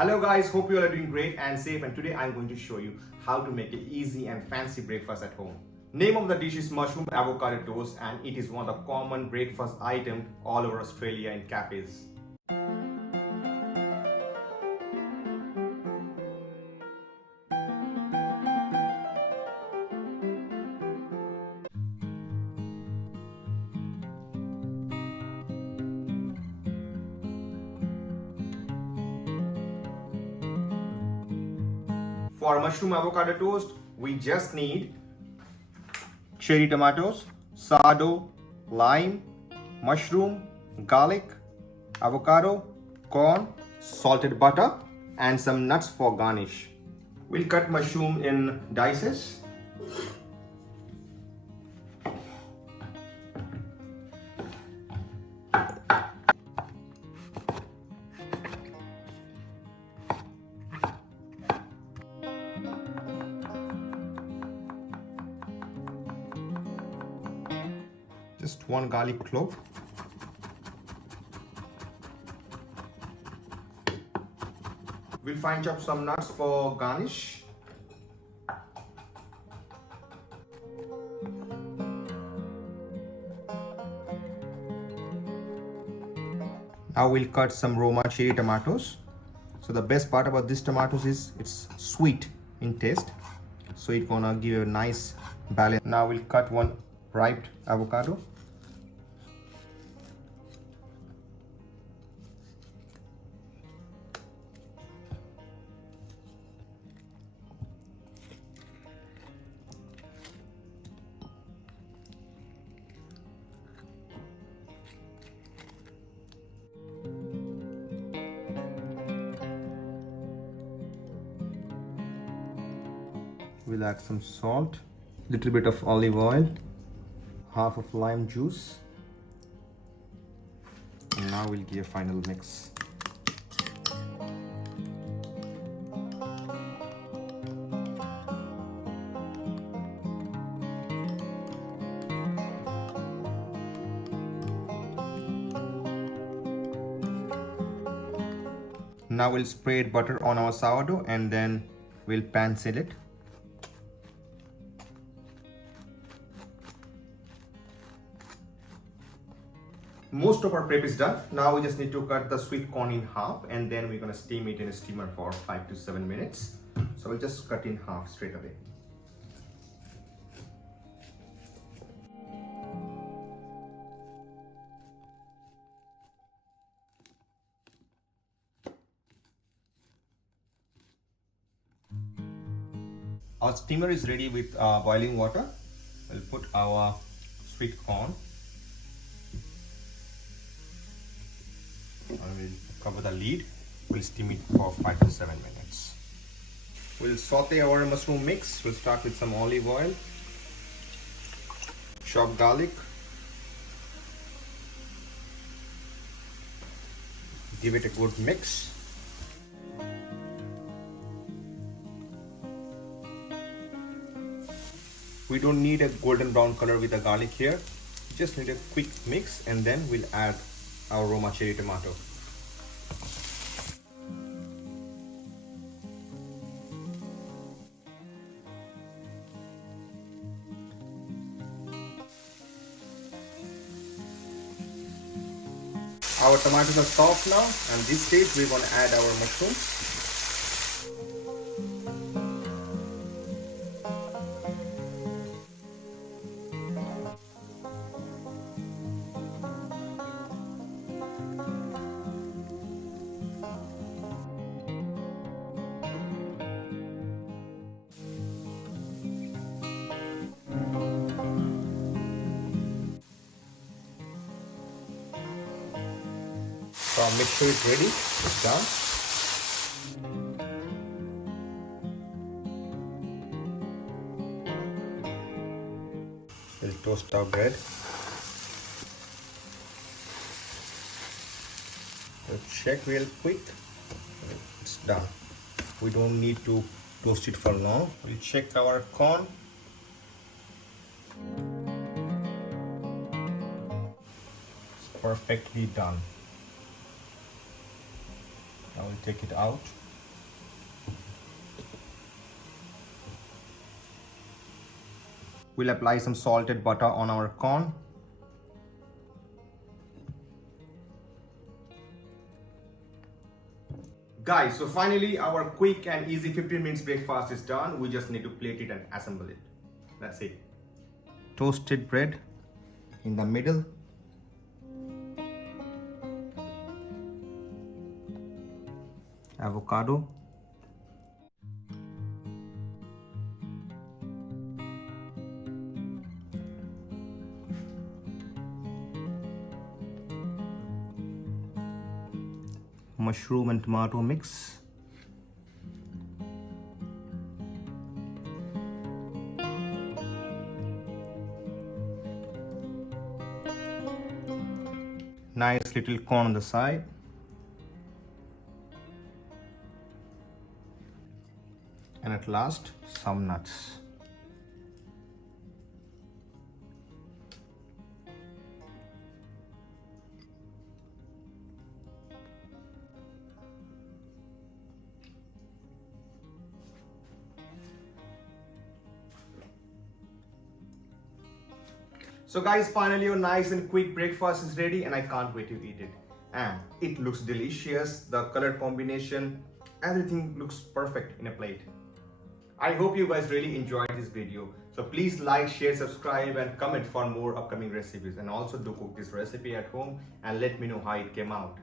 Hello guys, hope you all are doing great and safe, and today I'm going to show you how to make an easy and fancy breakfast at home. Name of the dish is mushroom avocado toast, and it is one of the common breakfast items all over Australia in cafes. For mushroom avocado toast, we just need cherry tomatoes, sourdough, lime, mushroom, garlic, avocado, corn, salted butter, and some nuts for garnish. We'll cut mushroom in dices. Just one garlic clove. We'll fine chop some nuts for garnish. Now we'll cut some Roma cherry tomatoes. So the best part about these tomatoes is it's sweet in taste, so it's gonna give a nice balance. Now we'll cut one ripe avocado. We'll add some salt, little bit of olive oil, half of lime juice, and now we'll give a final mix. Now we'll spread butter on our sourdough and then we'll pan seal it. Most of our prep is done. Now we just need to cut the sweet corn in half, and then we're going to steam it in a steamer for 5 to 7 minutes. So we'll just cut in half straight away. Our steamer is ready with boiling water. We'll put our sweet corn. And we'll cover the lid. We'll steam it for 5 to 7 minutes. We'll saute our mushroom mix. We'll start with some olive oil, chopped garlic, give it a good mix. We don't need a golden brown color with the garlic here. Just need a quick mix, and then we'll add our Roma cherry tomato. Our tomatoes are soft now, and this stage we're going to add our mushrooms. So our mixture is ready, it's done. We'll toast our bread. We'll check real quick. It's done. We don't need to toast it for long. We'll check our corn. It's perfectly done. I will take it out. We'll apply some salted butter on our corn. Guys, so finally our quick and easy 15 minutes breakfast is done. We just need to plate it and assemble it. That's it. Toasted bread in the middle. Avocado. Mushroom and tomato mix. Nice little corn on the side. And at last, some nuts. So guys, finally your nice and quick breakfast is ready and I can't wait to eat it. And it looks delicious, the color combination, everything looks perfect in a plate. I hope you guys really enjoyed this video. So please like, share, subscribe and comment for more upcoming recipes. And also do cook this recipe at home and let me know how it came out.